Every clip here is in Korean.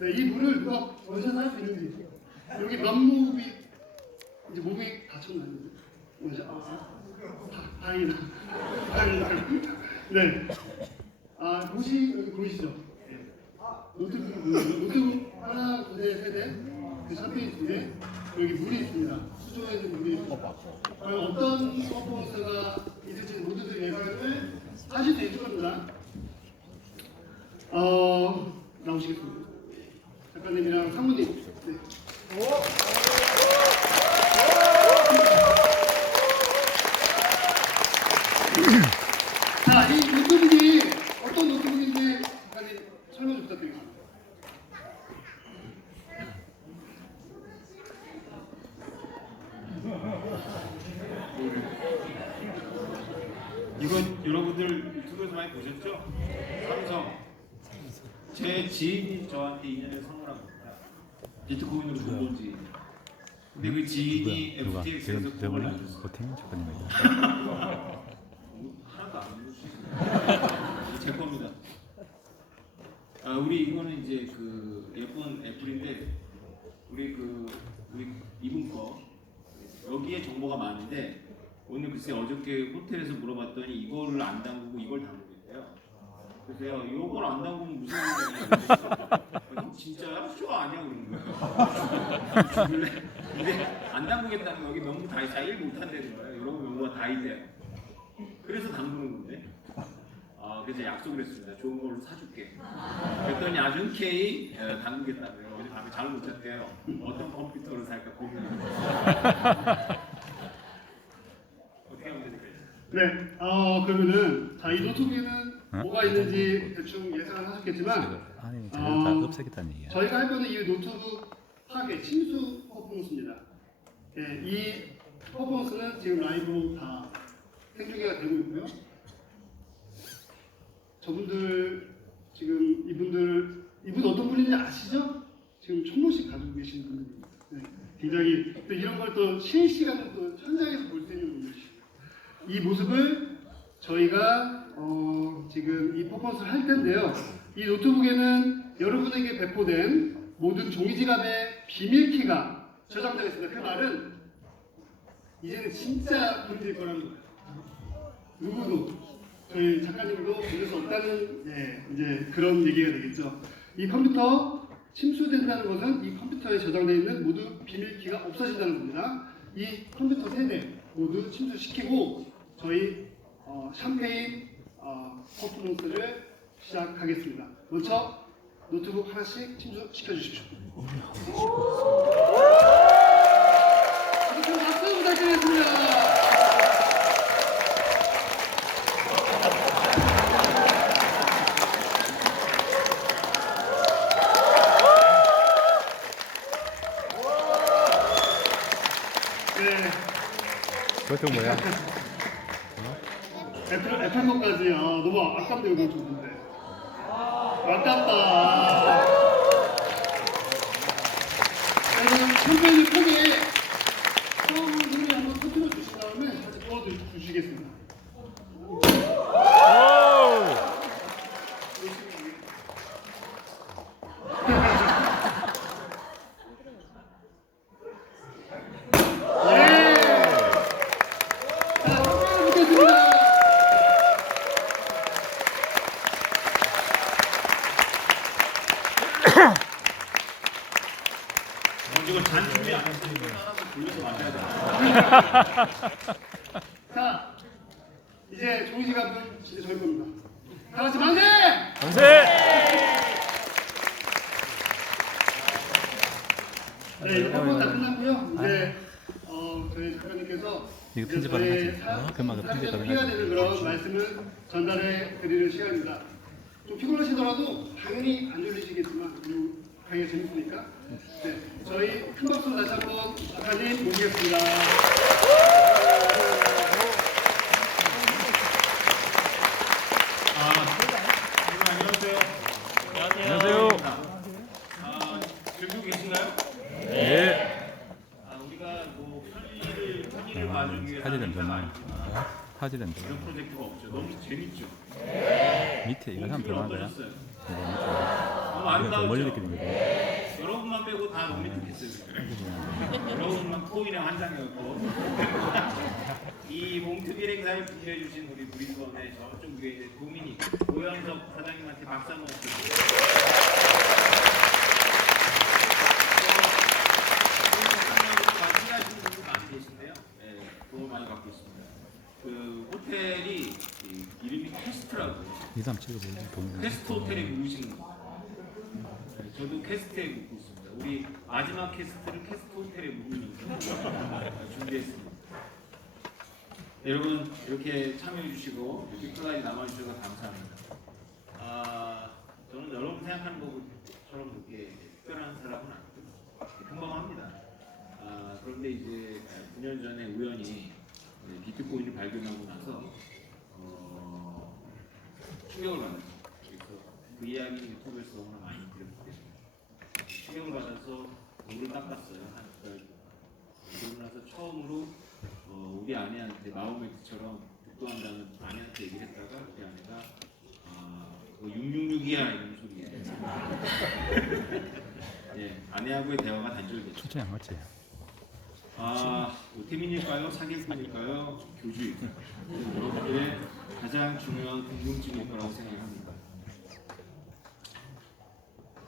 네, 이 물을 누가 원샷 할 수 있는지. 여기 맨몸이 이제 몸이 다쳤나요? 원샷. 다행이다. 다행이다. 네. 혹시 여기 보이시죠? 노트북 하나, 두 대, 세 대, 그 샴페인 두 대, 여기 물이 있습니다. 수조에 있는 물이 있습니다. 어떤 퍼포먼스가 있을지 모두들 예상을 하실 수 있을 겁니다. 나오시겠습니다. 작가님이랑 상무님. 네. 자, 이 노트북이 어떤 노트북인지 작가님 설명 좀 부탁드리겠습니다. 이거 여러분들 유튜브에서 많이 보셨죠? 삼성. 제 지인이 저한테 인연을 선물한 겁니다. 비트코인으로 돈 번 지인. 근데 그 지인이 FTX에서 돈을 줬어요. 고태민 작가님이죠. 하나도 안 주시죠. 제 겁니다. 우리 이거는 이제 그 예쁜 애플인데 우리 이분 거 여기에 정보가 많은데 오늘 글쎄 어저께 호텔에서 물어봤더니 이거를 안 담그고 이걸 담그고 있대요. 그래서 이걸 안 담그면 무슨 일이냐? 진짜야? 쇼 아니야 그런 거예요. 줄래? 근데 안 담그겠다는 거 여기 명부 다 있어. 일 못한다는 거예요. 이러고 명부가 다 있대. 그래서 담그는 건데. 그래서 약속을 했습니다. 좋은 걸로 사줄게. 그랬더니 아주 흔쾌히 담그겠다고요. 어제 밤에 잠을 못 잤대요. 어떤 컴퓨터를 살까 고민합니다. 어떻게 하면 될까요? 네, 그러면은 자, 이 노트북에는 뭐가 있는지 대충 예상을 하셨겠지만 아니 저를 다 없애겠다는 얘기야. 저희가 할 거는 이 노트북 파괴, 침수 퍼포먼스입니다. 네, 이 퍼포먼스는 지금 라이브로 다 생중계가 되고 있고요. 저분들 지금 이분 어떤 분인지 아시죠? 지금 1000번씩 가지고 계시는 분들입니다. 네, 굉장히 또 이런 걸 또 실시간으로 또 현장에서 볼 수 있는 분들이시고 이 모습을 저희가 지금 이 퍼포먼스를 할 텐데요. 이 노트북에는 여러분에게 배포된 모든 종이지갑의 비밀키가 저장되어 있습니다. 그 말은 이제는 진짜 분들일 거라는 거예요. 누구도 저희 작가님도 믿을 수 없다는 이제 그런 얘기가 되겠죠. 이 컴퓨터 침수된다는 것은 이 컴퓨터에 저장되어 있는 모두 비밀키가 없어진다는 겁니다. 이 컴퓨터 세대 모두 침수시키고 저희 샴페인 퍼포먼스를 시작하겠습니다. 먼저 노트북 하나씩 침수시켜 주십시오. 큰 박수 부탁드리겠습니다. 그것도 뭐야? 애플 것까지 너무 아깝네요. 그거 줬는데 아깝다. 그럼 샴페인을 크게 처음으로 한번 터뜨려 주신 다음에 다시 부어 주시겠습니다. 이거 잔 준비 안 했으니까 하나씩 돌려서 만들어야 돼. 자, 이제 종이지갑은 진짜 저희 겁니다. 다 같이 만세! 만세! 네, 이거 한번 다 끝났고요. 이제 저희 작가님께서 이거 편집하는 거지? 금방 편집하는 피가 되는 그런 말씀을 전달해 드리는 시간입니다. 좀 피곤하시더라도 당연히 안 졸리시겠지만 당연히 재밌으니까. 네, 저희 큰 박수 다시 한번 작가님 모시겠습니다. 안녕하세요. 안녕하세요. 들고 계신가요? 예. 우리가 뭐 편의를 봐주기 위해서 화제된 전망. 화제된 이런 전망. 프로젝트가 없죠. 너무 재밌죠. 밑에 이거 한번 들어간 거야? 어떠셨어요? 이거 밑에. 너무 우리가 더 멀리 아름다웠죠. 느끼는 거죠. 여러분만 빼고 다 로맨틱했어요. 여러분만 코인의 환장이었고 이 몽트빌 행사를 준비해주신 우리 브리즈번의 저쪽 위에 있는 도미닉 오영석 사장님한테 박수 한번 주세요. 하시는 분들 많이 계신데요. 네, 도움 많이 받고 있습니다. 그 호텔이 이름이 퀘스트라고요. 2, 3 찍어보면 동네. 퀘스트 호텔에 묵으시는 거예요. 네, 저도 퀘스트에 묵고 있습니다. 우리 마지막 퀘스트를 퀘스트 호텔에 묵는 거 준비했습니다. 네, 여러분 이렇게 참여해 주시고 이렇게 끝까지 남아주셔서 감사합니다. 저는 여러분 생각하는 것처럼 그렇게 특별한 사람은 아니고 평범합니다. 그런데 이제 9년 전에 우연히 비트코인을 발견하고 나서 충격을 받았죠. 그래서 그 이야기는 유튜브에서 너무나 많이 들었기 때문에 충격을 받아서 물을 닦았어요. 한 달. 그러고 나서 처음으로 우리 아내한테 마호메트처럼 독도한다는 아내한테 얘기를 했다가 우리 아내가 666이야 이런 소리예요. 예, 아내하고의 대화가 단절됐죠. 초점이 안 맞지? 오태민일까요? 사기꾼일까요? 교주일까요? 여러분들의 가장 중요한 궁금증일 거라고 생각합니다.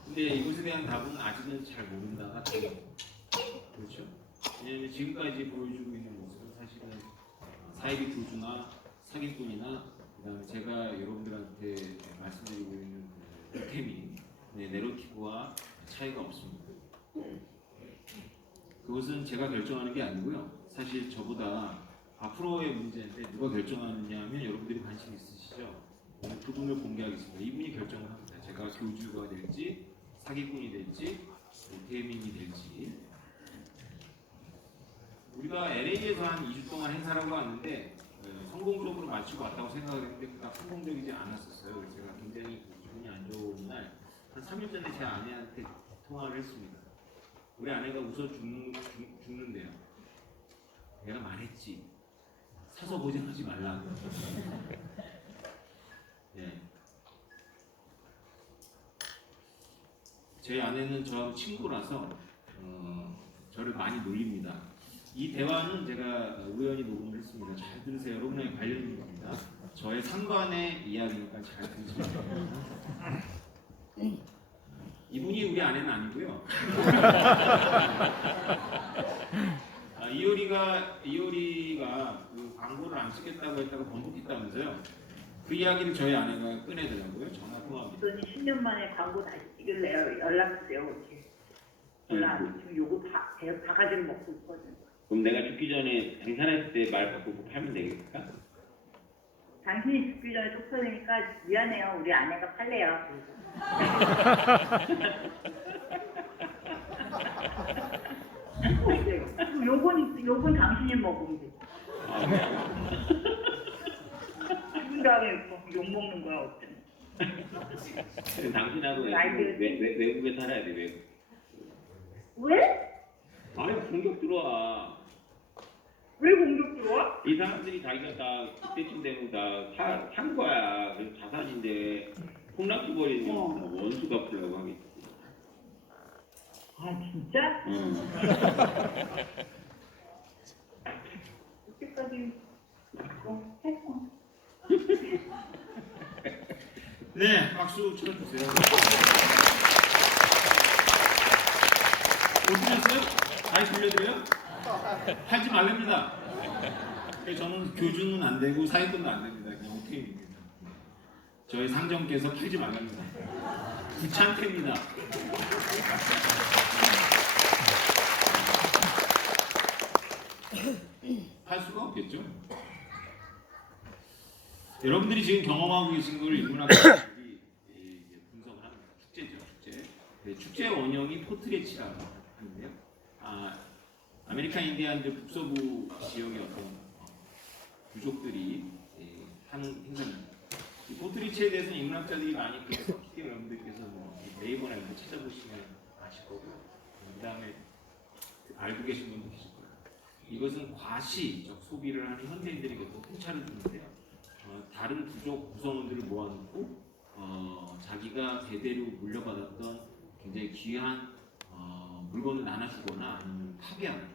근데 이것에 대한 답은 아직은 잘 모른다. 그렇죠? 왜냐하면 지금까지 보여주고 있는 모습은 사실은 사이비 교주나 사기꾼이나 그다음에 제가 여러분들한테 말씀드리고 있는 오태민 내러티브와 차이가 없습니다. 그것은 제가 결정하는 게 아니고요. 사실 저보다 앞으로의 문제인데 누가 결정하느냐 하면 여러분들이 관심 있으시죠? 오늘 그분을 공개하겠습니다. 이분이 결정을 합니다. 제가 교주가 될지 사기꾼이 될지 대민이 될지. 우리가 LA에서 한 2주 동안 행사를 하고 왔는데 성공적으로 마치고 왔다고 생각을 했는데 그닥 성공적이지 않았었어요. 그래서 제가 굉장히 기분이 안 좋은 날 한 3일 전에 제 아내한테 통화를 했습니다. 우리 아내가 웃어 죽는데요. 내가 말했지. 사서 고생하지 말라고. 네. 제 아내는 저하고 친구라서 저를 많이 놀립니다. 이 대화는 제가 우연히 녹음을 했습니다. 잘 들으세요. 여러분에게 관련 있는 겁니다. 저의 상관의 이야기니까 잘 들으시면 이분이 우리 아내는 아니고요. 이효리가 그 광고를 안 찍겠다고 했다가 번복했다면서요. 그 이야기를 저희 아내가 꺼내더라고요. 전화 통화합니다. 그랬더니 10년 만에 광고 다시 찍을래요? 연락 주세요. 이렇게. 지금 요거 바가지를 먹고 있거든. 그럼 내가 죽기 전에 당산했을 때 말 바꾸고 팔면 되겠다? 당신이 죽기 전에 쪽팔리니까 미안해요. 우리 아내가 팔래요. 요건 당신이 먹으면 돼. 죽은 다음에 욕 먹는 거야 어때? 당신하고 외국에 살아야 돼, 외국. 왜? 아니, 공격 들어와. 왜 공격 들어와? 이 사람들이 자기가 다 그때쯤 되면 다 산 거야. 그래서 자산인데 폭락해 버리면 원수 갚으려고 하겠지. 아 진짜? 응. 그때까지 했어. 네, 박수 쳐주세요. 못 들렸어요? 다시 들려드려요? 하지 말랍니다. 저는 교주는 안 되고 사회꾼은 안 됩니다. 그냥 오케이입니다. 저희 상정께서 팔지 말랍니다. 구찬태입니다. 할 수가 없겠죠. 여러분들이 지금 경험하고 계신 걸 인문학자들이 분석을 합니다. 축제죠, 축제. 네, 축제 원형이 포트레치라고 하는데요. 아메리칸 인디안들 북서부 지역의 어떤 부족들이 하는 행사입니다. 이 포트리치에 대해서는 인문학자들이 많이 분석했기 때문에 여러분들께서 네이버나 이런 거 찾아보시면 아실 거고요. 그 다음에 알고 계신 분도 계실 거예요. 이것은 과시적 소비를 하는 현대인들에게 어떤 풍차를 주는데요. 다른 부족 구성원들을 모아놓고 자기가 대대로 물려받았던 굉장히 귀한 물건을 나눠주거나 아니면 파괴하는.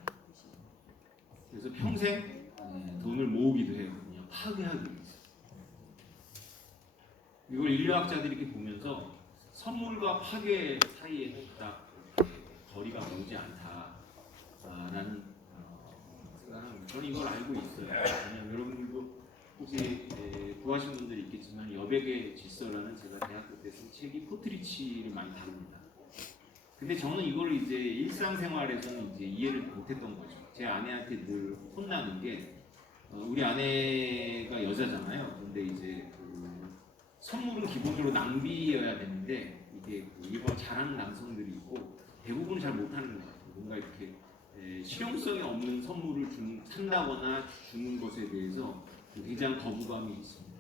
그래서 평생 돈을 모으기도 해요. 그냥 파괴하기 위해서. 이걸 인류학자들이 이렇게 보면서 선물과 파괴 사이에는 딱 거리가 멀지 않다라는 생각을 저는 이걸 알고 있어요. 왜냐하면 여러분들도 혹시 구하신 분들이 있겠지만 여백의 질서라는 제가 대학교 때 쓴 책이 포트리치를 많이 다룹니다. 근데 저는 이걸 이제 일상생활에서는 이제 이해를 못했던 거죠. 제 아내한테 늘 혼나는 게 우리 아내가 여자잖아요. 근데 이제 선물은 기본적으로 낭비여야 되는데 이게 이거 잘하는 남성들이 있고 대부분 잘 못하는 것 같아요. 뭔가 이렇게 실용성이 없는 선물을 산다거나 주는 것에 대해서 굉장히 거부감이 있습니다.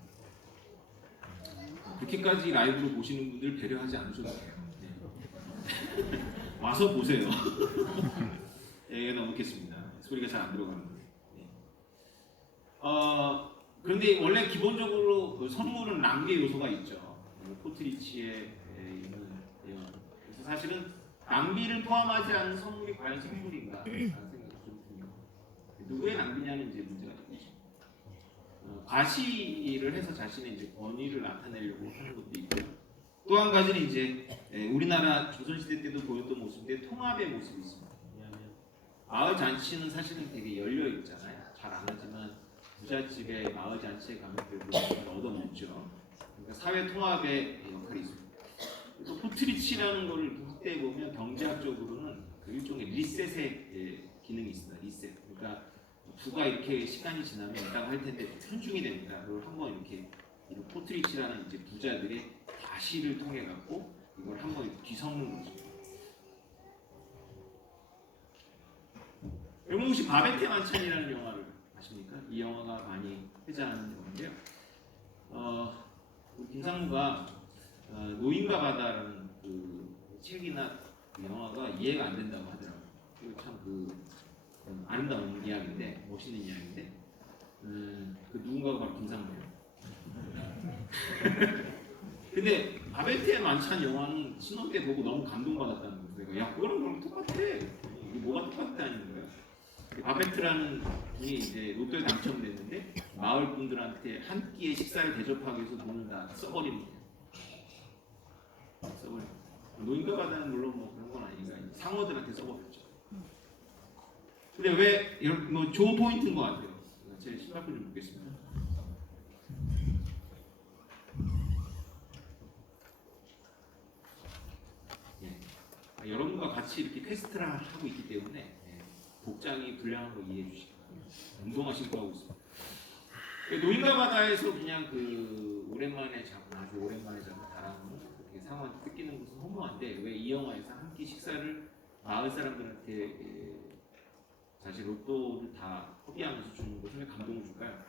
그렇게까지 라이브로 보시는 분들 배려하지 않으셔도 돼요. 네. 와서 보세요. 예, 넘겠습니다. 소리가 잘 안 들어가는 거예요. 네. 그런데 원래 기본적으로 그 선물은 낭비의 요소가 있죠. 포트리치에 있는 내용. 그래서 사실은 낭비를 포함하지 않은 선물이 과연 선물인가? 라는 생각이 좀 듭니다. 누구의 낭비냐는 이제 문제가 있죠. 과시를 해서 자신의 이제 권위를 나타내려고 하는 것도 있고요. 또 한 가지는 이제 우리나라 조선시대 때도 보였던 모습인데 통합의 모습이 있습니다. 왜냐하면 마을 잔치는 사실은 되게 열려 있잖아요. 잘 안 하지만 부잣집에 마을 잔치에 가면 결국 얻어먹죠. 그러니까 사회 통합의 역할이 있습니다. 그래서 포트리치라는 거를 그때 보면 경제학적으로는 그 일종의 리셋의 기능이 있습니다. 리셋. 그러니까 부가 이렇게 시간이 지나면 이따가 할 텐데 편중이 됩니다. 그걸 한번 이렇게 이런 포트리치라는 이제 부자들의 과시를 통해 갖고 이걸 한번 뒤섞는 거죠. 여러분 혹시 바베테 만찬이라는 영화를 아십니까? 이 영화가 많이 회자하는 영화인데요. 우리 김상무가 노인과 바다라는 그 책이나 그 영화가 이해가 안 된다고 하더라고요. 참 아름다운 이야기인데, 멋있는 이야기인데, 그 누군가가 바로 김상무예요. 근데 바베테 만찬 영화는 신혼 때 보고 너무 감동받았다는 거예요. 야, 그거랑 그럼 똑같아. 이게 뭐가 똑같다는 거예요. 바베트라는 분이 이제 로또에 당첨됐는데 마을 분들한테 한 끼의 식사를 대접하기 위해서 돈을 다 써버리는 거예요. 써버리는 거예요. 노인과 바다는 물론 뭐 그런 건 아니니까 상어들한테 써버렸죠. 근데 왜 이런 뭐 좋은 포인트인 것 같아요. 제 신발끈 좀 보겠습니다. 예. 여러분과 같이 이렇게 퀘스트를 하고 있기 때문에 복장이 불량한 거 이해해 주시기 바랍니다. 운동화 신고 하고 있습니다. 노인과 바다에서 그냥 오랜만에 잡은 아주 오랜만에 잡은 다람쥐 그렇게 상어한테 뜯기는 것은 허무한데 왜 이 영화에서 한 끼 식사를 마을 사람들한테 사실 로또를 다 허비하면서 주는 것을 왜 감동을 줄까요?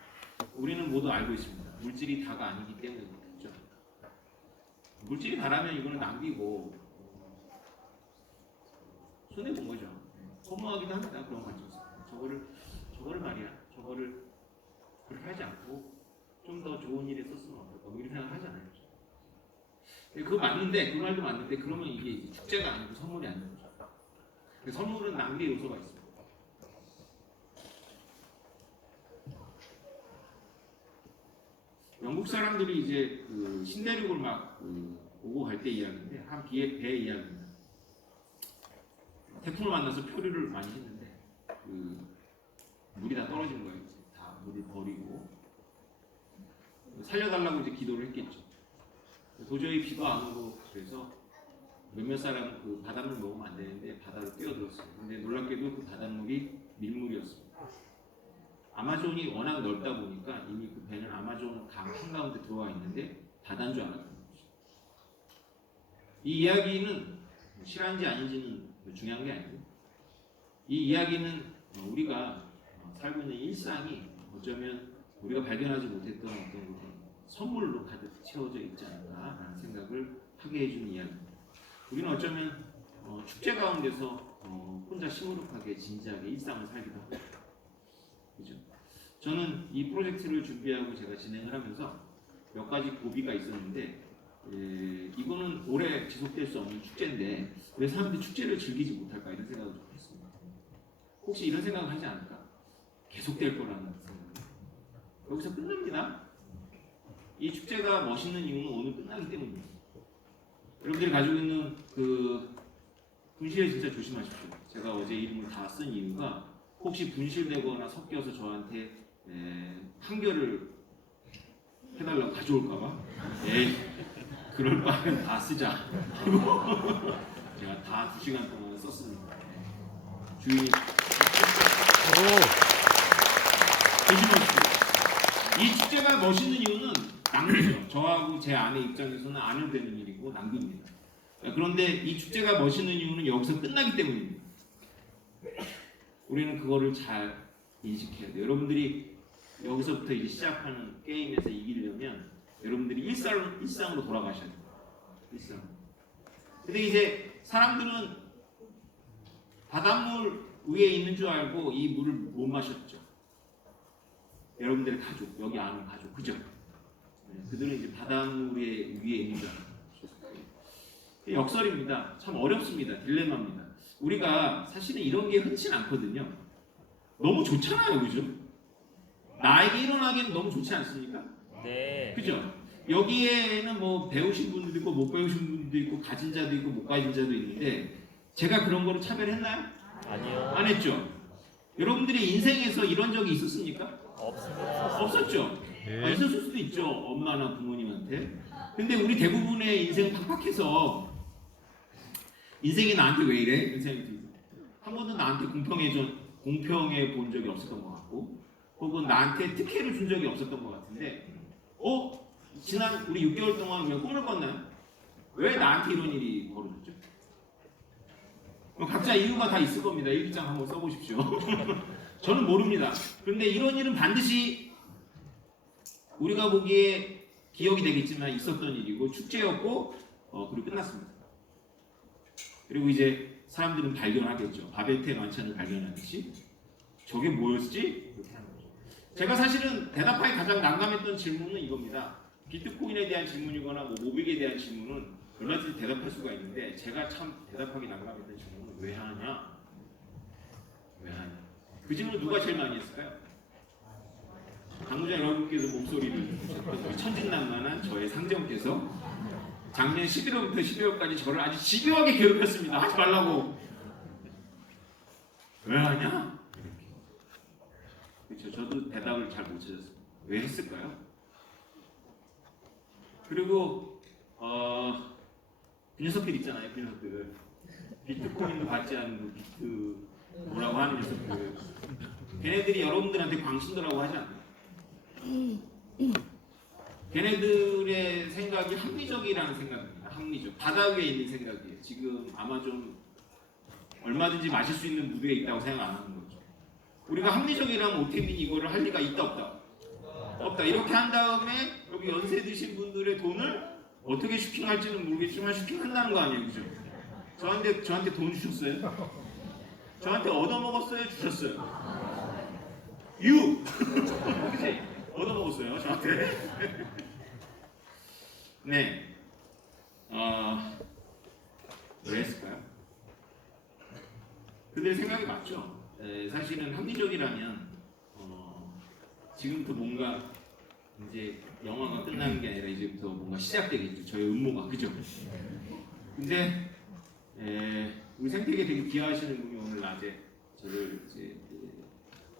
우리는 모두 알고 있습니다. 물질이 다가 아니기 때문에 그렇겠죠. 물질이 다라면 이거는 낭비고 손해 본 거죠. 허무하기도 합니다. 그런 관점에서 저거를 말이야. 저거를 그렇게 하지 않고 좀 더 좋은 일에 썼으면 어떨까? 뭐 이런 생각을 하잖아요. 그거 맞는데 그 말도 맞는데 그러면 이게 이제 축제가 아니고 선물이 아닌 거죠. 선물은 낭비의 요소가 있습니다. 영국 사람들이 이제 신대륙을 막 오고 갈 때 이야기인데 한 배 이야기입니다. 태풍을 만나서 표류를 많이 했는데 물이 다 떨어진 거예요. 다 물을 버리고 살려달라고 이제 기도를 했겠죠. 도저히 비도 안 오고 그래서 몇몇 사람은 바닷물 먹으면 안 되는데 바다로 뛰어들었어요. 근데 놀랍게도 그 바닷물이 밀물이었습니다. 아마존이 워낙 넓다 보니까 이미 그 배는 아마존 강 한가운데 들어와 있는데 바다인 줄 알았던 거죠. 이 이야기는 실화인지 아닌지는 중요한 게 아니고 이 이야기는 우리가 살고 있는 일상이 어쩌면 우리가 발견하지 못했던 어떤 선물로 가득 채워져 있지 않을까라는 생각을 하게 해주는 이야기입니다. 우리는 어쩌면 축제 가운데서 혼자 시무룩하게 진지하게 일상을 살기도 하고 그렇죠? 저는 이 프로젝트를 준비하고 제가 진행을 하면서 몇 가지 고비가 있었는데 이거는 오래 지속될 수 없는 축제인데 왜 사람들이 축제를 즐기지 못할까 이런 생각을 좀 했습니다. 혹시 이런 생각을 하지 않을까? 계속될 거라는 생각. 여기서 끝납니다. 이 축제가 멋있는 이유는 오늘 끝나기 때문입니다. 여러분들이 가지고 있는 그 분실에 진짜 조심하십시오. 제가 어제 이름을 다 쓴 이유가 혹시 분실되거나 섞여서 저한테 판결을 해달라고 가져올까봐 그럴 바에는 다 쓰자. 그리고 제가 다 2시간 동안 썼습니다. 주인이 조심하십시오. 이 축제가 멋있는 이유는 낭비죠. 저하고 제 아내 입장에서는 안 해도 되는 일이고 낭비입니다. 그런데 이 축제가 멋있는 이유는 여기서 끝나기 때문입니다. 우리는 그거를 잘 인식해야 돼요. 여러분들이 여기서부터 이제 시작하는 게임에서 이기려면 여러분들이 일상으로 돌아가셔야 돼요. 일상. 근데 이제 사람들은 바닷물 위에 있는 줄 알고 이 물을 못 마셨죠. 여러분들의 가족, 여기 아는 가족, 그죠? 그들은 이제 바닷물 위에 있는 줄 알아요. 역설입니다. 참 어렵습니다. 딜레마입니다. 우리가 사실은 이런 게 흔치 않거든요. 너무 좋잖아요, 그죠? 나에게 일어나기에는 너무 좋지 않습니까? 네. 그죠? 여기에는 뭐 배우신 분들도 있고 못 배우신 분들도 있고 가진 자도 있고 못 가진 자도 있는데 제가 그런 거를 차별했나요? 아니요. 안 했죠? 여러분들의 인생에서 이런 적이 있었습니까? 없습니다. 없었죠? 예. 있었을 수도 있죠. 엄마나 부모님한테. 근데 우리 대부분의 인생은 팍팍해서 인생이 나한테 왜 이래? 이런 생각이 들고 한 번도 나한테 공평해 본 적이 없었던 것 같고 혹은 나한테 특혜를 준 적이 없었던 것 같은데 지난 우리 6개월 동안 왜 꿈을 꿨나요? 왜 나한테 이런 일이 벌어졌죠? 각자 이유가 다 있을 겁니다. 일기장 한번 써보십시오. 저는 모릅니다. 그런데 이런 일은 반드시 우리가 보기에 기억이 되겠지만 있었던 일이고 축제였고 그리고 끝났습니다. 그리고 이제 사람들은 발견하겠죠. 바베테 만찬을 발견하듯이 저게 뭐였지? 이렇게 하는 거죠. 제가 사실은 대답하기 가장 난감했던 질문은 이겁니다. 비트코인에 대한 질문이거나 뭐 모빅에 대한 질문은 얼마든지 대답할 수가 있는데 제가 참 대답하기 난감했던 질문은 왜 하냐? 왜 하냐? 그 질문 누가 제일 많이 했을까요? 당구장 여러분께서 목소리를 주셨던 천진난만한 저의 상정께서 작년 11월부터 12월까지 저를 아주 집요하게 괴롭혔습니다. 하지 말라고. 왜 하냐? 그렇죠. 저도 대답을 잘 못 찾았습니다. 왜 했을까요? 그리고 그 녀석들 있잖아요. 그 녀석들. 비트코인도 받지 않는 그 비트 뭐라고 하는 녀석들. 걔네들이 여러분들한테 광신도라고 하지 않나요? 걔네들의 생각이 합리적이라는 생각입니다. 합리적. 바다 위에 있는 생각이에요. 지금 아마 좀 얼마든지 마실 수 있는 무대에 있다고 생각 안 하는 거죠. 우리가 합리적이라면 오태민이 이거를 할 리가 있다 없다? 없다. 이렇게 한 다음에 여기 연세 드신 분들의 돈을 어떻게 슈킹할지는 모르겠지만 슈킹한다는 거 아니에요, 그죠? 저한테 돈 주셨어요? 저한테 얻어먹었어요, 주셨어요? 유, 그치? 얻어먹었어요, 저한테. 네, 왜 했을까요? 그들의 생각이 맞죠. 사실은 합리적이라면 지금부터 뭔가 이제 영화가 끝나는 게 아니라 이제부터 뭔가 시작되겠죠. 저의 음모가, 그죠? 근데 우리 생태계 되게 귀하시는 분이 오늘 낮에 저를 이제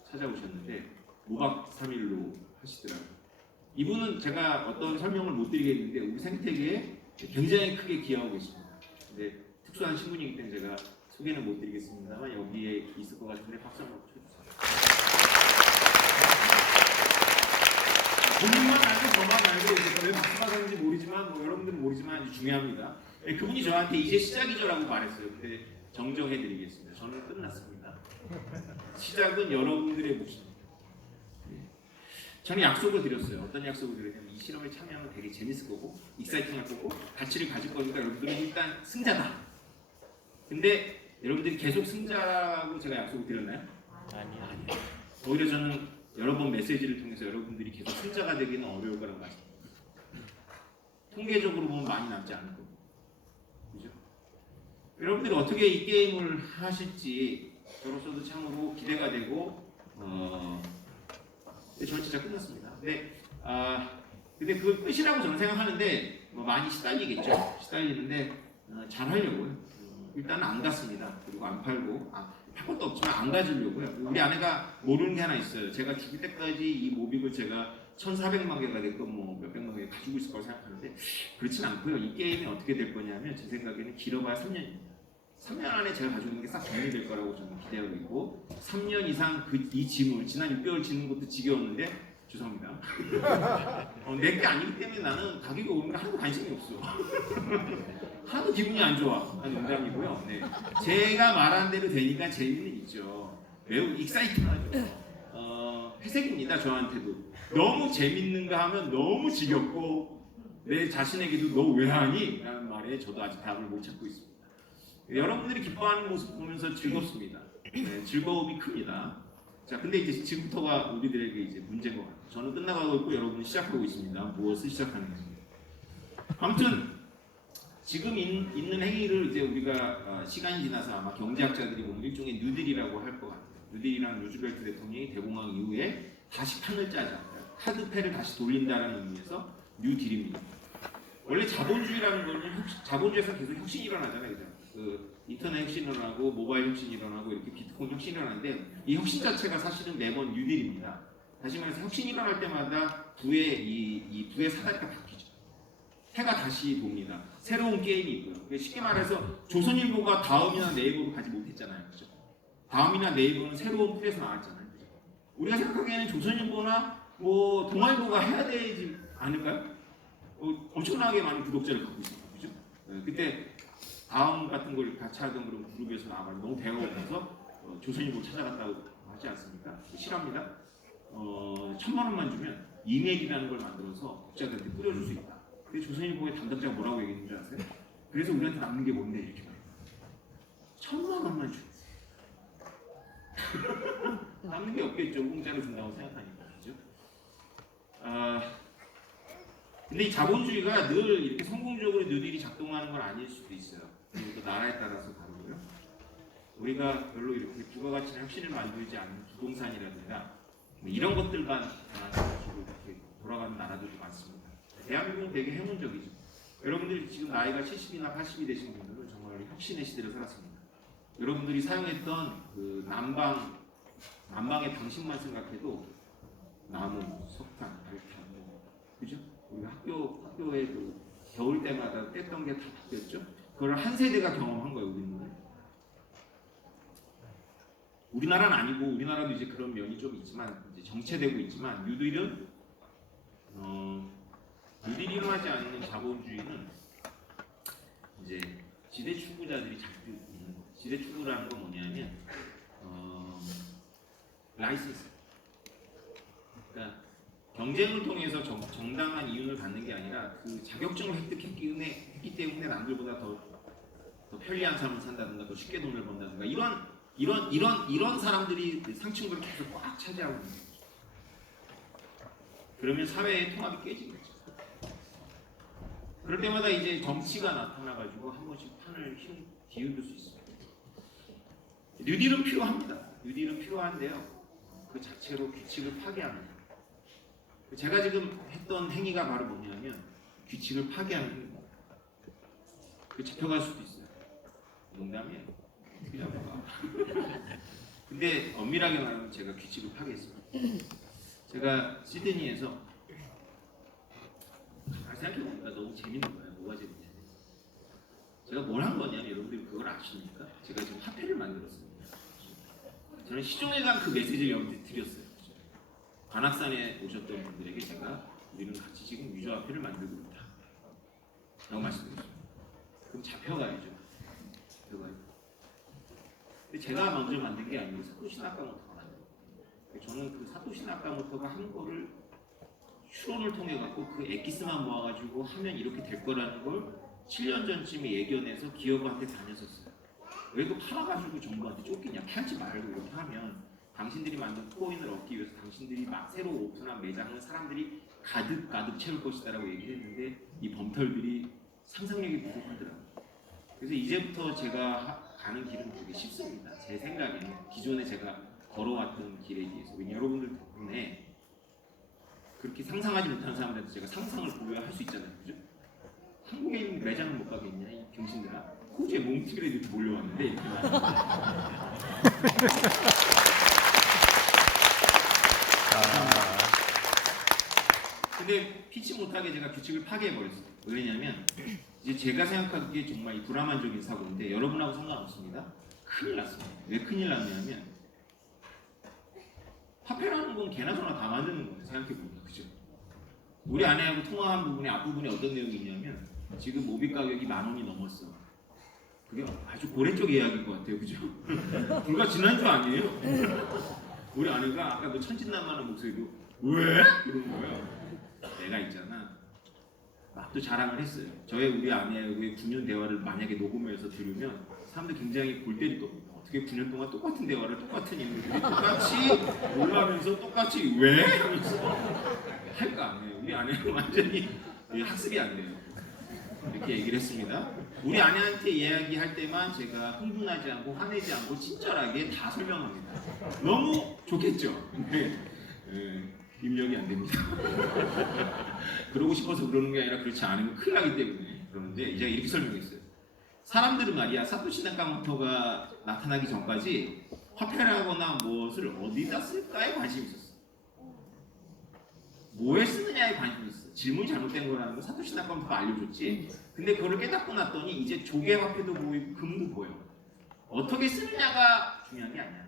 찾아오셨는데 5박 3일로 하시더라고요. 이분은 제가 어떤 설명을 못 드리겠는데 우리 생태계에 굉장히 크게 기여하고 계십니다. 근데 특수한 신분이기 때문에 제가 소개는 못 드리겠습니다만 여기에 있을 것 같은데 박수 한번 쳐주세요. 본인만 알고 저만 알고 이제 왜 박수 받았는지 모르지만 뭐 여러분들은 모르지만 아주 중요합니다. 그분이 저한테 이제 시작이죠라고 말했어요. 근데 정정해드리겠습니다. 저는 끝났습니다. 시작은 여러분들의 몫입니다. 저는 약속을 드렸어요. 어떤 약속을 드렸냐면 이 실험에 참여하면 되게 재밌을 거고 익사이팅할 거고 가치를 가질 거니까 여러분들은 일단 승자다. 근데 여러분들이 계속 승자라고 제가 약속을 드렸나요? 아니요. 오히려 저는 여러 번 메시지를 통해서 여러분들이 계속 승자가 되기는 어려울 거라고 말씀드립니다. 통계적으로 보면 많이 남지 않을 겁니다. 그죠? 여러분들이 어떻게 이 게임을 하실지 저로서도 참으로 기대가 되고 저 진짜 끝났습니다. 근데 그걸 끝이라고 저는 생각하는데 뭐 많이 시달리겠죠. 시달리는데 잘 하려고요. 일단은 안 갔습니다. 그리고 안 팔고 팔 것도 없지만 안 가지려고요. 우리 아내가 모르는 게 하나 있어요. 제가 죽을 때까지 이 모빅을 제가 1,400만 개가 됐건 뭐 몇백만 개 가지고 있을 거라고 생각하는데 그렇진 않고요. 이 게임이 어떻게 될 거냐면 제 생각에는 길어봐야 3년입니다. 3년 안에 제가 가지고 있는 게 싹 정리될 거라고 저는 기대하고 있고 3년 이상 이 짐을 지난 6개월 짓는 것도 지겨웠는데 죄송합니다. 내 게 아니기 때문에 나는 가격이 오르는 거 하나도 관심이 없어. 하나도 기분이 안 좋아. 농담이고요. 네. 제가 말한 대로 되니까 재미는 있죠. 매우 익사이팅하죠. 회색입니다. 저한테도. 너무 재밌는가 하면 너무 지겹고 내 자신에게도 너 왜 하니? 라는 말에 저도 아직 답을 못 찾고 있습니다. 여러분들이 기뻐하는 모습 보면서 즐겁습니다. 네, 즐거움이 큽니다. 자, 근데 이제 지금부터가 우리들에게 이제 문제인 것 같아요. 저는 끝나가고 있고 여러분은 시작하고 있습니다. 무엇을 시작하는지. 아무튼 지금 있는 행위를 이제 우리가 시간이 지나서 아마 경제학자들이 보면 일종의 뉴딜이라고 할 것 같아요. 뉴딜이란 루즈벨트 대통령이 대공황 이후에 다시 판을 짜자. 카드패를 다시 돌린다는 의미에서 뉴딜입니다. 원래 자본주의라는 거는 자본주의에서 계속 혁신이 일어나잖아요. 그죠? 그 인터넷 혁신이 일어나고 모바일 혁신이 일어나고 이렇게 비트코인 혁신이 일어나는데 이 혁신 자체가 사실은 매번 뉴딜입니다. 다시 말해서 혁신이 일어날 때마다 부의 사다리가 바뀌죠. 해가 다시 돕니다. 새로운 게임이 있고요. 쉽게 말해서 조선일보가 다음이나 네이버로 가지 못했잖아요. 그죠? 다음이나 네이버는 새로운 풀에서 나왔잖아요. 그죠? 우리가 생각하기에는 조선일보나 뭐 동아일보가 해야 되지 않을까요? 엄청나게 많은 구독자를 갖고 있습니다. 그죠? 그때 다음 같은 걸 같이 하던 그런 그룹에서 아마 너무 배가 고파서 조선일보 찾아갔다고 하지 않습니까? 싫어합니다. 1,000만 원만 주면 이메일이라는 걸 만들어서 독자들한테 뿌려줄 수 있다. 근데 조선일보의 담당자가 뭐라고 얘기했는 줄 아세요? 그래서 우리한테 남는 게 뭔데 이렇게 말해요. 1,000만 원만 주. 남는 게 없겠죠. 공짜로 준다고 생각하니까. 그죠? 근데 이 자본주의가 늘 이렇게 성공적으로 뉴딜이 작동하는 건 아닐 수도 있어요. 그리고 또 나라에 따라서 다르고요. 우리가 별로 이렇게 부가가치나 혁신을 만들지 않는 부동산이라든가 뭐 이런 것들만 가지고 이렇게 돌아가는 나라들도 많습니다. 대한민국은 되게 행운적이죠. 여러분들이 지금 나이가 70이나 80이 되신 분들은 정말 혁신의 시대를 살았습니다. 여러분들이 사용했던 그 난방의 방식만 생각해도 나무, 석탄, 알탄, 그죠? 우리 학교에 그 겨울 때마다 뗐던 게 다 바뀌었죠. 그걸 한 세대가 경험한 거예요, 우리나라는 아니고 우리나라도 이제 그런 면이 좀 있지만 이제 정체되고 있지만 뉴딜은 뉴딜이 일어나지 않는 자본주의는 이제 지대 추구자들이 자꾸 있는 거예요. 지대 추구라는 건 뭐냐면 라이센스. 그러니까 경쟁을 통해서 정당한 이윤을 받는 게 아니라 그 자격증을 획득했기 때문에 남들보다 더 편리한 삶을 산다든가 더 쉽게 돈을 번다든가 이런 사람들이 상층부를 계속 꽉 차지하고 있는 거죠. 그러면 사회의 통합이 깨지겠죠. 그럴 때마다 이제 정치가 나타나가지고 한 번씩 판을 뒤흔들 수 있어요. 뉴딜은 필요합니다. 뉴딜은 필요한데요. 그 자체로 규칙을 파괴합니다. 제가 지금 했던 행위가 바로 뭐냐면 규칙을 파괴하는 행위입니다. 그 잡혀갈 수도 있어요. 농담이에요. 어떻게 잡혀가? 근데 엄밀하게 말하면 제가 규칙을 파괴했습니다. 제가 시드니에서 생각해보니까 너무 재밌는 거예요. 뭐가 재밌냐? 제가 뭘 한 거냐면 여러분들이 그걸 아십니까? 제가 지금 화폐를 만들었습니다. 저는 시종에 간 그 메시지를 여러분들 드렸어요. 관악산에 오셨던 분들에게 제가 우리는 같이 지금 유저화폐를 만들고 있다 라고 말씀드렸습니다. 그럼 잡혀가야죠. 근데 제가 먼저 만든 게 아니고 사토시 나카모토가 만든 거예요. 저는 그 사토시 나카모토가 한 거를 추론을 통해 갖고 그 엑기스만 모아가지고 하면 이렇게 될 거라는 걸 7년 전쯤에 예견해서 기업한테 다녔었어요. 왜 이거 팔아가지고 정부한테 쫓기냐? 팔지 말고 이렇게 하면 당신들이 만든 코인을 얻기 위해서 당신들이 막 새로 오픈한 매장을 사람들이 가득 채울 것이다라고 얘기했는데 이 범털들이 상상력이 부족하더라고요. 그래서 이제부터 제가 가는 길은 되게 쉽습니다. 제 생각에는 기존에 제가 걸어왔던 길에 비해서. 왜냐면 여러분들 덕분에 그렇게 상상하지 못한 사람들한테 제가 상상을 보여할 수 있잖아요. 그죠? 한국에 있는 매장을 못 가겠냐 이 병신들아. 호주에 몽티그레 이렇게 몰려왔는데 이렇게 근데 피치 못하게 제가 규칙을 파괴해버렸어요. 왜냐면 이제 제가 생각하기에 정말 이 불화만적인 사고인데 여러분하고 상관없습니다. 큰일 났습니다. 왜 큰일 났냐면 화폐라는 건 개나 소나 다 만드는 거예요. 생각해보면. 그죠? 우리 아내하고 통화한 부분의 앞부분에 어떤 내용이 있냐면 지금 모비 가격이 10,000원이 넘었어. 그게 아주 고래 쪽 이야기일 것 같아요. 그죠? 불과 지난주 아니에요? 우리 아내가 아까 그 천진난만한 목소리로 왜? 그러는 거예요. 내가 있잖아. 막 또 자랑을 했어요. 우리 아내하고의 9년 대화를 만약에 녹음해서 들으면 사람들 굉장히 골 때릴 겁니다. 어떻게 9년 동안 똑같은 대화를 똑같은 인물들이 똑같이 놀라면서 똑같이 왜? 하면서 할까 안 해요. 우리 아내는 완전히 학습이 안 돼요. 이렇게 얘기를 했습니다. 우리 아내한테 이야기할 때만 제가 흥분하지 않고 화내지 않고 친절하게 다 설명합니다. 너무 좋겠죠? 근데 입력이 안 됩니다. 그러고 싶어서 그러는 게 아니라 그렇지 않으면 큰일 나기 때문에 그러는데 이제 이렇게 설명했어요. 사람들은 말이야 사토시 나카모토가 나타나기 전까지 화폐라거나 무엇을 어디다 쓸까에 관심이 있었어. 뭐에 쓰느냐에 관심이 있었어. 질문이 잘못된 거라는 거 사토시 나카모토가 알려줬지. 근데 그걸 깨닫고 났더니 이제 조개 화폐도 보이고 금도 보여. 어떻게 쓰느냐가 중요한 게 아니야.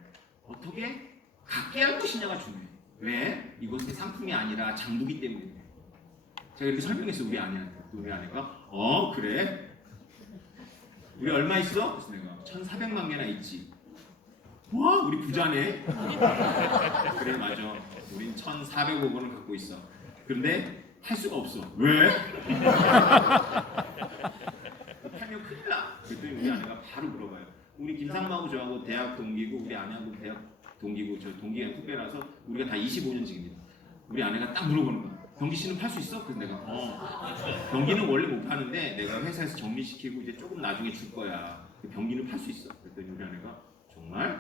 어떻게 갖게 할 것이냐가 중요해. 왜? 이것은 상품이 아니라 장부기 때문에. 제가 이렇게 설명했어요. 우리 아내한테. 우리 아내가 그래? 우리 얼마 있어? 그래서 내가 1,400만 개나 있지. 와 우리 부자네. 그래 맞아. 우린 1,400억 원을 갖고 있어. 그런데 할 수가 없어. 왜? 팔면 큰일 나. 그랬더니 우리 아내가 바로 물어봐요. 우리 김상마하고 저하고 대학 동기고 우리 아내하고 대학 동기고 저 동기가 후배라서 우리가 다 25년직입니다. 우리 아내가 딱 물어보는 거야. 병기 씨는 팔 수 있어? 그래서 내가 병기는 원래 못 파는데 내가 회사에서 정리시키고 이제 조금 나중에 줄 거야. 병기는 팔 수 있어. 그랬더니 우리 아내가 정말?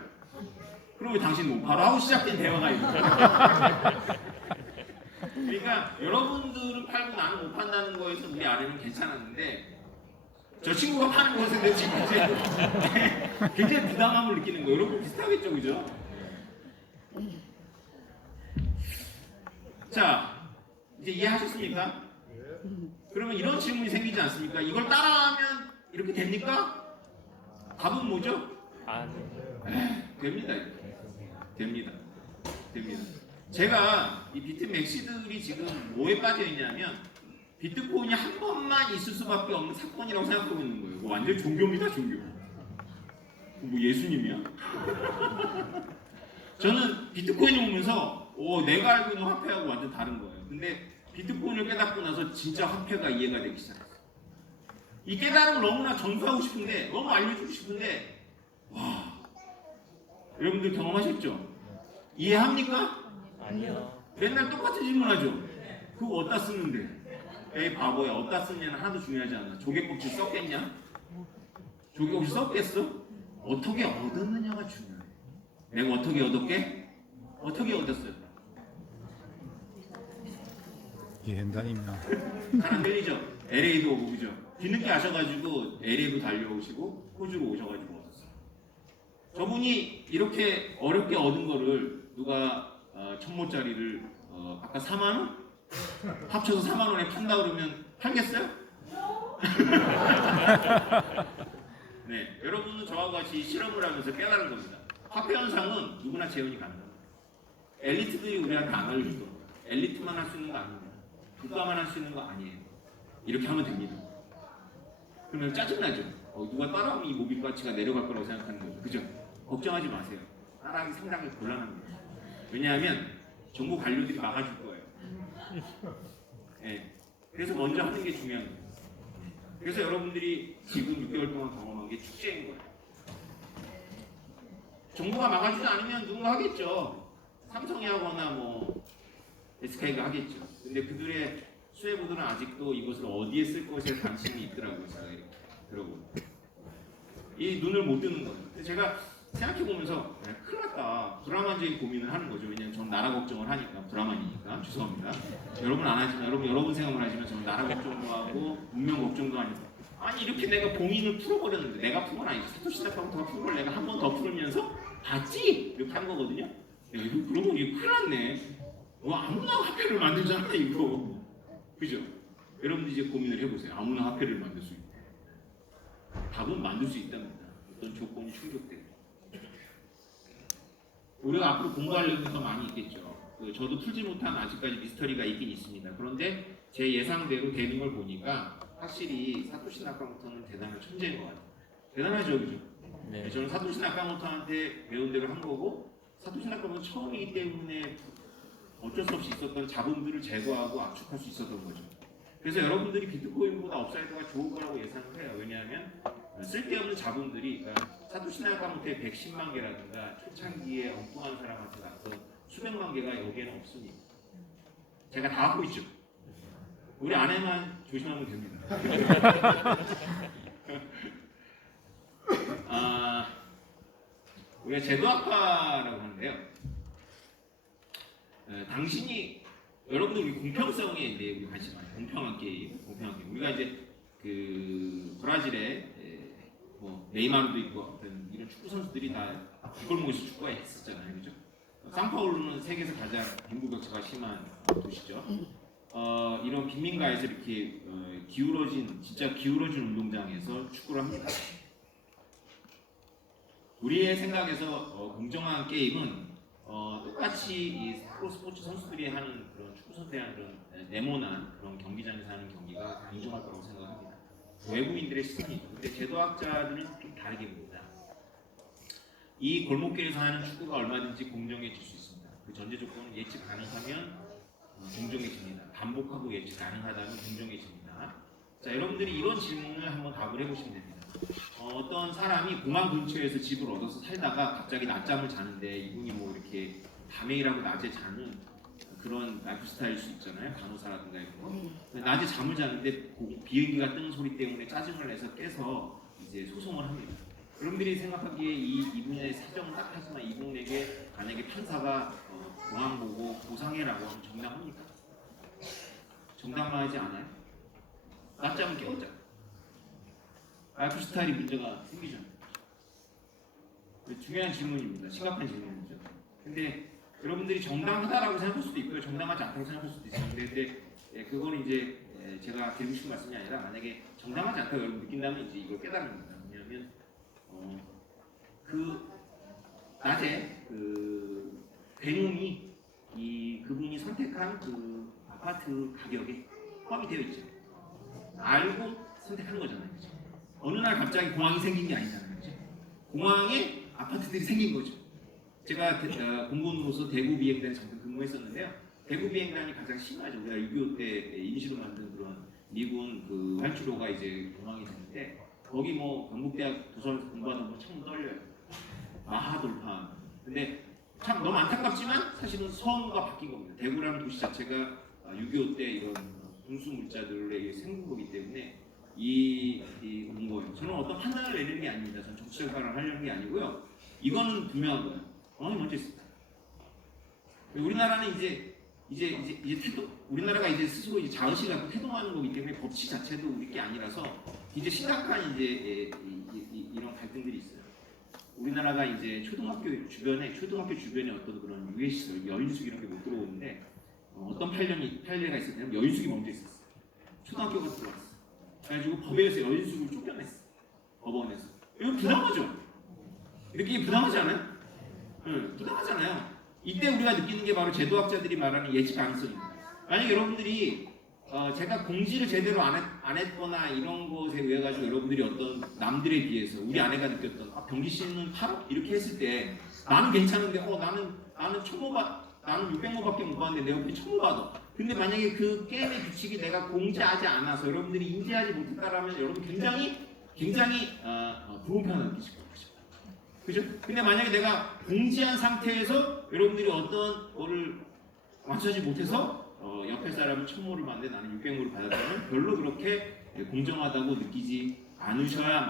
그럼 왜 당신 못 팔아? 하고 시작된 대화가 있는 그러니까 여러분들은 팔고 나는 못 판다는 거에서 우리 아내는 괜찮았는데 저 친구가 파는 것에 대해 지금 이제 굉장히 부담함을 느끼는 거예요. 여러분 비슷하겠죠, 그죠? 자, 이제 이해하셨습니까? 그러면 이런 질문이 생기지 않습니까? 이걸 따라하면 이렇게 됩니까? 답은 뭐죠? 됩니다. 됩니다. 제가 이 비트 맥시들이 지금 뭐에 빠져 있냐면 비트코인이 한 번만 있을 수밖에 없는 사건이라고 생각하고 있는 거예요. 완전 종교입니다, 종교. 뭐 예수님이야? 저는 비트코인을 보면서 내가 알고 있는 화폐하고 완전 다른 거예요. 근데 비트코인을 깨닫고 나서 진짜 화폐가 이해가 되기 시작했어요. 이 깨달음을 너무나 전수하고 싶은데 너무 알려주고 싶은데 와 여러분들 경험하셨죠? 이해합니까? 아니요. 맨날 똑같은 질문하죠. 그거 어디다 쓰는데? 에이 바보야 어디다 쓰느냐는 하나도 중요하지 않아. 조개껍질 썼겠냐? 조개껍질 썼겠어? 어떻게 얻었느냐가 중요해. 내가 어떻게 얻었게? 어떻게 얻었어요? 이해한다니까. 잘 안 들리죠? LA도 오고 그죠? 뒤늦게 아셔가지고 LA도 달려오시고 호주로 오셔가지고 얻었어요. 저분이 이렇게 어렵게 얻은 거를 누가 1,000모짜리를 아까 4만 원? 합쳐서 4만 원에 판다 그러면 팔겠어요? 네, 여러분은 저와 같이 실험을 하면서 깨달은 겁니다. 화폐 현상은 누구나 재현이 가능합니다. 엘리트들이 우리한테 안 알려줄 겁니다. 엘리트만 할 수 있는 거 아닙니다. 국가만 할 수 있는 거 아니에요. 이렇게 하면 됩니다. 그러면 짜증나죠? 누가 따라하면 이 모빌 가치가 내려갈 거라고 생각하는 거죠. 그죠? 걱정하지 마세요. 따라하기 상당히 곤란합니다. 왜냐하면 정부 관료들이 막아줄 거예요. 네. 그래서 먼저 하는 게 중요한 거예요. 그래서 여러분들이 지금 6개월 동안 경험한 게 축제인 거예요. 정부가 막아주지 않으면 누군가 하겠죠. 삼성이 하거나 뭐 SK가 하겠죠. 근데 그들의 수혜부들은 아직도 이것을 어디에 쓸 것에 관심이 있더라고요. 제가 들어보니까 이 눈을 못 뜨는 거예요. 근데 제가 생각해 보면서 큰일 났다. 불안한적인 고민을 하는 거죠. 왜냐면 저는 나라 걱정을 하니까 불안하니까 죄송합니다. 여러분 안 하지만 여러분 생각을 하지만 저는 나라 걱정도 하고 문명 걱정도 하니까 아니 이렇게 내가 봉인을 풀어버렸는데 내가 푼 건 아니지. 사토시 나카모토가 푼 걸 내가 한 번 더 풀으면서 봤지? 이렇게 한 거거든요. 야, 이거 그러고 이거 큰일 났네. 뭐 아무나 화폐를 만들잖아 이거. 그죠? 여러분들 이제 고민을 해보세요. 아무나 화폐를 만들 수 있다. 답은 만들 수 있답니다. 어떤 조건이 충족돼요. 우리가 앞으로 공부할 내용이 더 많이 있겠죠. 저도 풀지 못한 아직까지 미스터리가 있긴 있습니다. 그런데 제 예상대로 되는 걸 보니까 확실히 사토시 나카모토는 대단한 천재인 것 같아요. 대단하죠, 그죠? 네. 저는 사토시 나카모토한테 배운 대로 한 거고 사토시 나카모토 처음이기 때문에 어쩔 수 없이 있었던 자본들을 제거하고 압축할 수 있었던 거죠. 그래서 여러분들이 비트코인보다 업사이드가 좋을 거라고 예상을 해요. 왜냐하면 쓸데없는 자본들이 그러니까 사토시 나카모토의 110만 개라든가 초창기에 엉뚱한 사람한테 났던 수백만 개가 여기에는 없으니까 제가 다 갖고 있죠. 우리 아내만 조심하면 됩니다. 우리가 제도학과라고 하는데요. 당신이 여러분들 우리 공평성에 이제 우리 관심 많아요. 공평한 게임. 우리가 이제 그 브라질에 뭐 네이마르도 있고 어떤 이런 축구 선수들이 다 이골목에서 축구에 했었잖아요, 그죠? 상파울루는 세계에서 가장 빈부격차가 심한 도시죠. 이런 빈민가에서 이렇게 진짜 기울어진 운동장에서 축구를 합니다. 우리의 생각에서 공정한 게임은 똑같이 이 프로 스포츠 선수들이 하는 그런 축구 선수들이 하는 그런 네모난 그런 경기장에서 하는 경기가 공정할 거라고 생각합니다. 외국인들의 시선이죠. 근데 제도학자들은 좀 다르게 봅니다. 이 골목길에서 하는 축구가 얼마든지 공정해질 수 있습니다. 그 전제 조건은 예측 가능하면 공정해집니다. 반복하고 예측 가능하다면 공정해집니다. 자, 여러분들이 이런 질문을 한번 답을 해보시면 됩니다. 어떤 사람이 공항 근처에서 집을 얻어서 살다가 갑자기 낮잠을 자는데 이분이 뭐 이렇게 밤에 일하고 낮에 자는 그런 라이프 스타일일 수 있잖아요. 간호사라든가 이런 거. 낮에 잠을 자는데 비행기가 뜨는 소리 때문에 짜증을 내서 깨서 이제 소송을 합니다. 여러분들이 생각하기에 이분의 사정은 딱하지만 이분에게 만약에 판사가 공항 보고 보상해라고 하면 정당합니까? 정당하지 않아요? 낮잠을 깨웠잖아요. 라이프 스타일이 문제가 생기잖아요. 중요한 질문입니다. 심각한 질문이죠. 근데 여러분들이 정당하다라고 생각할 수도 있고요. 정당하지 않다고 생각할 수도 있어요. 근데 그거는 이제 제가 드리고 싶은 말씀이 아니라 만약에 정당하지 않다고 여러분 느낀다면 이제 이걸 깨달습니다. 왜냐하면 그 낮에 그 배움이 그분이 선택한 그 아파트 가격에 포함이 되어 있죠. 알고 선택하는 거잖아요. 그렇죠? 어느 날 갑자기 공항이 생긴 게 아니잖아요. 그렇죠? 공항에 아파트들이 생긴 거죠. 제가 공군으로서 대구 비행단에 잠깐 근무했었는데요. 대구 비행단이 가장 심하죠. 우리가 6.25 때 임시로 만든 그런 미군 그 활주로가 이제 공항이 됐는데 거기 뭐 경북대학 도서관에서 공부하다 보면 참 떨려요. 마하 돌파. 근데 참 너무 안타깝지만 사실은 성우가 바뀐 겁니다. 대구라는 도시 자체가 6.25 때 이런 군수 물자들의 생분거기 때문에 온 거예요. 저는 어떤 판단을 내리는 게 아닙니다. 저는 정치적 발언을 하려는 게 아니고요. 이거는 분명한 거예요. 공항이 먼저 있습니다. 우리나라는 이제 우리나라가 이제 스스로 이제 자의식 갖고 태동하는 거기 때문에 법치 자체도 우리 게 아니라서 이제 심각한 이제 이런 갈등들이 있어요. 우리나라가 이제 초등학교 주변에 어떤 그런 유해시설, 여인숙 이런 게 못 들어오는데 어떤 판례가 있었냐면 여인숙이 먼저 있었어요. 초등학교가 들어왔어. 그래가지고 법에서 여인숙을 쫓겨냈어. 법원에서. 이거 부당하죠? 이렇게 부당하지 않아요? 응, 부당하잖아요. 이때 우리가 느끼는 게 바로 제도학자들이 말하는 예측 가능성입니다. 만약에 여러분들이 제가 공지를 제대로 안 했거나 이런 것에 의해 가지고 여러분들이 어떤 남들에 비해서 우리 아내가 느꼈던 병기 씨는 8억 이렇게 했을 때 나는 괜찮은데 나는 600모밖에 못 받는데 내 옆에 1000모 받아. 근데 만약에 그 게임의 규칙이 내가 공지하지 않아서 여러분들이 인지하지 못했다라면 여러분 굉장히 불공평하게 느끼실 거예요. 그죠? 근데 만약에 내가 공지한 상태에서 여러분들이 어떤 거를 맞추지 못해서 옆에 사람은 1000모를 받는데 나는 600모를 받았다면 별로 그렇게 공정하다고 느끼지 않으셔야